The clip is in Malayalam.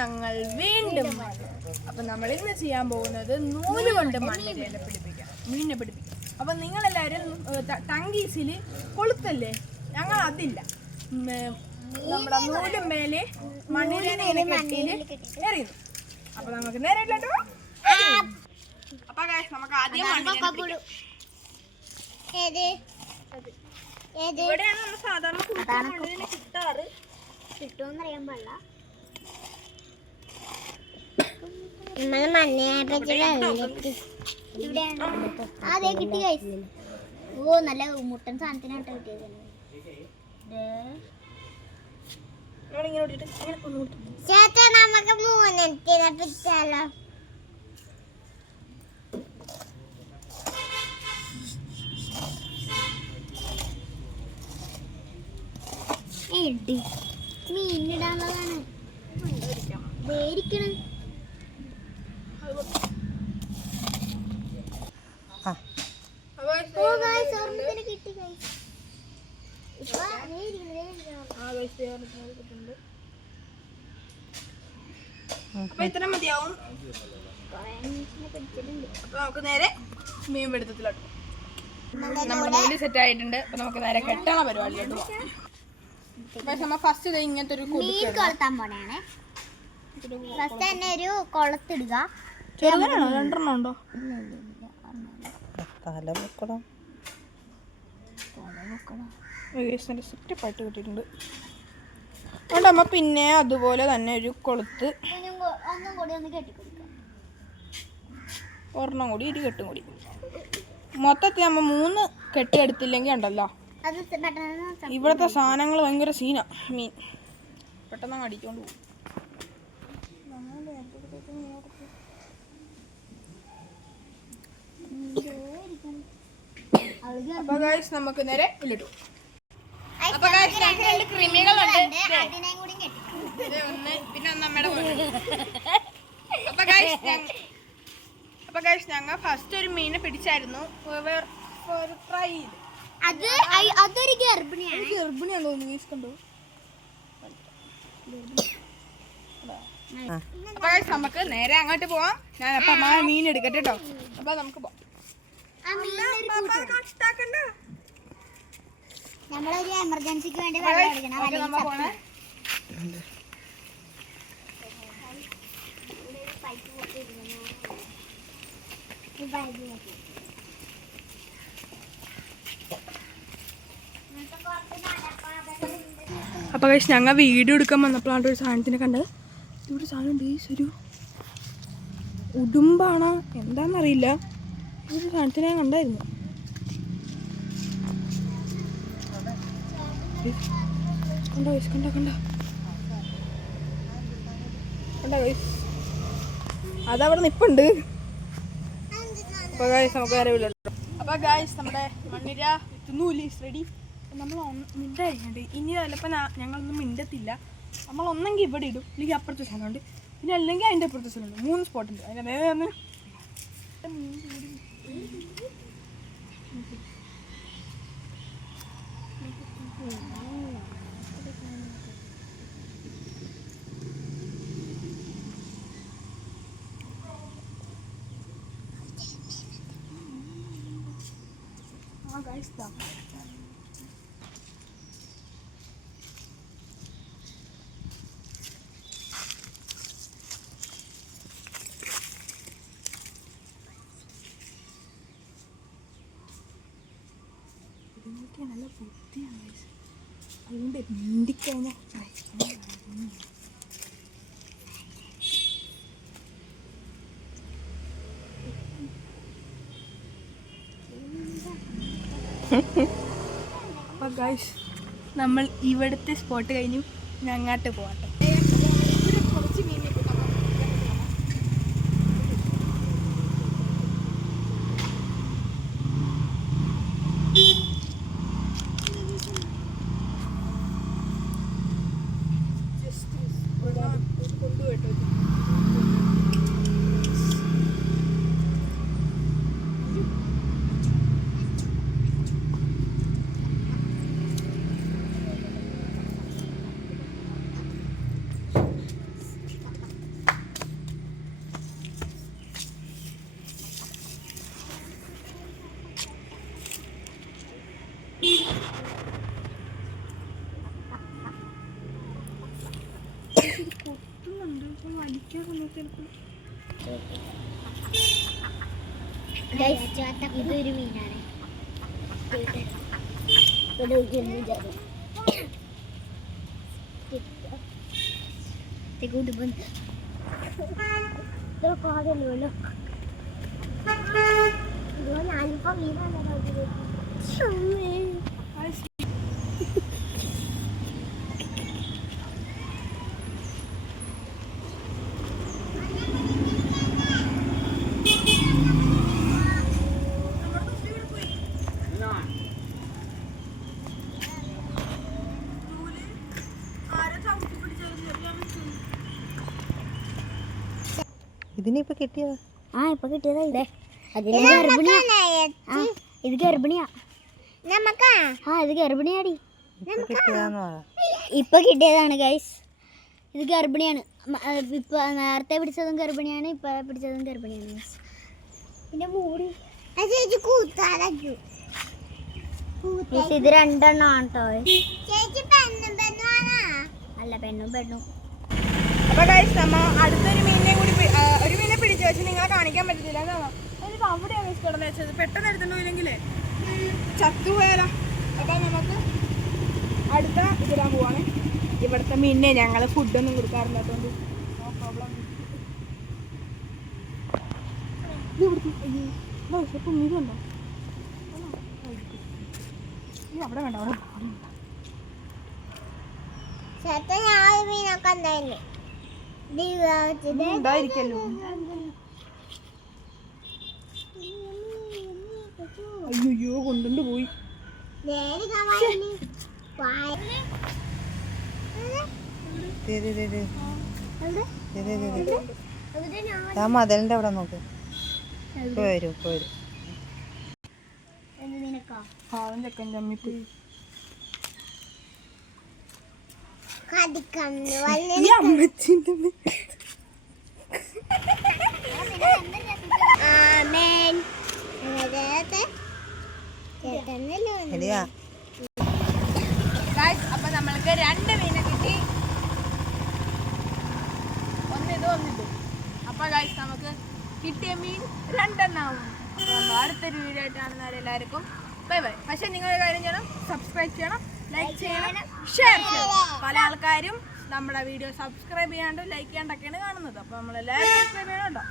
ഞങ്ങൾ വീണ്ടും. അപ്പൊ നമ്മൾ ഇന്ന് ചെയ്യാൻ പോകുന്നത് നൂല് കൊണ്ട് മണ്ണിരയില മീനിനെ പിടിപ്പിക്കാം. അപ്പൊ നിങ്ങളെല്ലാവരും ടങ്കീസിൽ കൊളുത്തല്ലേ, ഞങ്ങൾ അതില്ല, നമ്മുടെ നൂലും മേലെ മണ്ണിരയില കെട്ടിയില് എറിയുന്നു. അപ്പൊ നമുക്ക് നേരെ അപ്പൊ നമുക്ക് ആദ്യം ഇവിടെയാണ് നമ്മൾ സാധാരണ മണ്ണിരയില കിട്ടാറ്. കിട്ടുമെന്നറിയാൻ പാടില്ല. അതെ കിട്ടി കഴിച്ചില്ല. ഓ നല്ല മുട്ടൻ സാധനത്തിനാട്ടോ കിട്ടിയത്. ചേട്ടാ നമുക്ക് മൂന്നെണ്ണത്തിനെ പിടിച്ചാലോ? മീനിടാനുള്ളതാണ്. വേടിക്കണം. കിട്ടി അപ്പൊ ഇത്ര മതിയാവും. അപ്പൊ നമുക്ക് നേരെ മീൻ പിടുത്തത്തിലോട്ട്. നമ്മുടെ നൂല് സെറ്റ് ആയിട്ടുണ്ട്. അപ്പൊ നമുക്ക് നേരെ കെട്ടണ പരിപാടിയിലോട്ട് പോകാം. നമ്മ ഫസ്റ്റ് ഇങ്ങനത്തെ ഒരു കൊളുത്താൻ പോണേ. ഫസ്റ്റ് തന്നെ ഒരു കൊളത്തിടുക. ചെറുതാണോ? രണ്ടെണ്ണം ഉണ്ടോ? സെറ്റപ്പായിട്ട് കിട്ടിയിട്ടുണ്ട്. അതുകൊണ്ട് അമ്മ പിന്നെ അതുപോലെ തന്നെ ഒരു കൊളുത്ത് ഒരെണ്ണം കൂടി ഇരു കെട്ടും കൂടി മൊത്തത്തിൽ നമ്മ 3 കെട്ടി എടുത്തില്ലെങ്കിൽ ഉണ്ടല്ലോ ഇവിടുത്തെ സാധനങ്ങൾ ഭയങ്കര സീന. മീൻ പെട്ടെന്ന് അടിച്ചോണ്ട് പോകും. അപ്പൊ ഗൈസ് നമുക്ക് നേരെ ഉള്ളിട്ടു. അപ്പൊ ഗൈസ് ഞങ്ങൾക്ക് 2 കൃമികളുണ്ട്. പിന്നെ നമ്മുടെ അപ്പൊ ഗൈസ് ഞങ്ങൾ ഫസ്റ്റ് ഒരു മീനെ പിടിച്ചായിരുന്നു. ട്രൈ ചെയ്ത് അതൊരു ഗർഭിണിയാണ്. ഗർഭിണിയാന്ന് തോന്നുന്നു. ഗൈസ് കണ്ടോ? അപ്പൊ ഗൈസ് നമുക്ക് നേരെ അങ്ങോട്ട് പോവാം. ഞാൻ അപ്പൊ മീൻ എടുക്കട്ടെ കേട്ടോ. അപ്പൊ നമുക്ക് പോവാം. നമ്മളൊരു എമർജൻസിക്ക് വേണ്ടി അപ്പൊ കഴിച്ച് ഞങ്ങൾ വീഡിയോ എടുക്കാൻ വന്നപ്പോഴാണ് ഒരു സാധനത്തിനെ കണ്ടത്. ഇവിടെ സാധനം ഒരു ഉടുമ്പാണോ എന്താണെന്നറിയില്ല. ഒരു സാധനത്തിനെ ഞാൻ കണ്ടായിരുന്നു. കണ്ടോ ഗൈസ്? കണ്ടോ ഗൈസ്? അതവിടെ നിപ്പുണ്ട്. അപ്പൊ ഗൈസ് നമുക്ക് വേറെ വില്ല. അപ്പൊ ഗൈസ് നമ്മുടെ മണ്ണിര നൂല് റെഡി. നമ്മൾ മിണ്ടായിരിക്കണ്ട്. ഇനി ചിലപ്പോൾ ഞങ്ങളൊന്നും മിണ്ടത്തില്ല. നമ്മളൊന്നെങ്കിൽ ഇവിടെ ഇടും, അല്ലെങ്കിൽ അപ്പുറത്തെ സ്ഥലമുണ്ട്, പിന്നെ അല്ലെങ്കിൽ അതിൻ്റെ അപ്പുറത്തെ സ്ഥലമുണ്ട്. 3 സ്പോട്ടുണ്ട്. അതിൻ്റെ നേരെ ഒന്ന് guys da. ഇതിനൊക്കെ നല്ല ബുദ്ധിയാണ് guys. അതുകൊണ്ട് മിണ്ടിക്കഴിഞ്ഞാൽ അപ്പോൾ ഗൈസ് നമ്മൾ ഇവിടുത്തെ സ്പോട്ട് കഴിഞ്ഞു. ഞങ്ങാട്ട് പോകട്ടെ. കുറച്ച് മീൻ കൊണ്ടുപോയിട്ടോ. കൊത്തുന്നുണ്ട്. ഇപ്പൊ വലിക്കാൻ സമയത്ത് ഇതൊരു മീനാണ്. പാടല്ലോ ഞാനിപ്പോ മീനാണ്. ഇതിനിപ്പോ കിട്ടിയതാ. ഇപ്പൊ കിട്ടിയതാ. ഇതേ അതിന് ഗർഭിണിയാ. ഇത് ഗർഭിണിയാ. ഇത് ഗർഭിണിയാടി. ഇപ്പൊ കിട്ടിയതാണ് ഗൈസ്. ഇത് ഗർഭിണിയാണ്. ഇപ്പൊ നേരത്തെ പിടിച്ചതും ഗർഭിണിയാണ്, ഇപ്പൊ പിടിച്ചതും ഗർഭിണിയാണ് ഗൈസ്. പിന്നെ മൂടി ഇത് രണ്ടെണ്ണമാണ് കേട്ടോ. അല്ല, പെണ്ണും പെണ്ണും. അപ്പൊ ഗൈസ് നമ്മ അടുത്തൊരു മീനിനെ കൂടി ഒരു മീനെ പിടിച്ചു വെച്ച് നിങ്ങളെ കാണിക്കാൻ പറ്റത്തില്ല. എന്താണോ എനിക്ക് അവിടെയാണ് കിടന്ന് വെച്ചത്. പെട്ടെന്ന് എടുത്തിട്ടുണ്ടെങ്കിലേ ചത്തുപോയാലോ. അപ്പൊ നമുക്ക് അടുത്ത ഇതിടാൻ പോവാണ്. ഇവിടുത്തെ മീനിനെ ഞങ്ങൾ ഫുഡൊന്നും കൊടുക്കാറില്ലാത്തതുകൊണ്ട് നോ പ്രോബ്ലം. മീനുണ്ടോ? അവിടെ വേണ്ട, അവിടെ മീനൊക്കെ ഉണ്ടായിരിക്കല്ലോ. അയ്യോ കൊണ്ടുണ്ട് പോയി. മതിലിന്റെ അവിടെ നോക്ക്. വരും പാവം ചെക്കൻ ചമ്മിപ്പ്. അപ്പൊ നമ്മൾക്ക് 2 മീനെ കിട്ടി. ഒന്നിത്. അപ്പൊ ഗൈസ് നമുക്ക് കിട്ടിയ മീൻ 2 എണ്ണാവും. അടുത്തൊരു വീഡിയോ ആയിട്ട് കാണുന്നവരെല്ലാവർക്കും ബൈ ബൈ. പക്ഷെ നിങ്ങളൊരു കാര്യം ചെയ്യണം, സബ്സ്ക്രൈബ് ചെയ്യണം, ലൈക്ക് ചെയ്യണം, ഷെയർ ചെയ്യണം. പല ആൾക്കാരും നമ്മുടെ വീഡിയോ സബ്സ്ക്രൈബ് ചെയ്യാണ്ടും ലൈക്ക് ചെയ്യാണ്ടൊക്കെയാണ് കാണുന്നത്. അപ്പോൾ നമ്മളെല്ലാവരും സബ്സ്ക്രൈബ് ചെയ്യണമുണ്ടോ?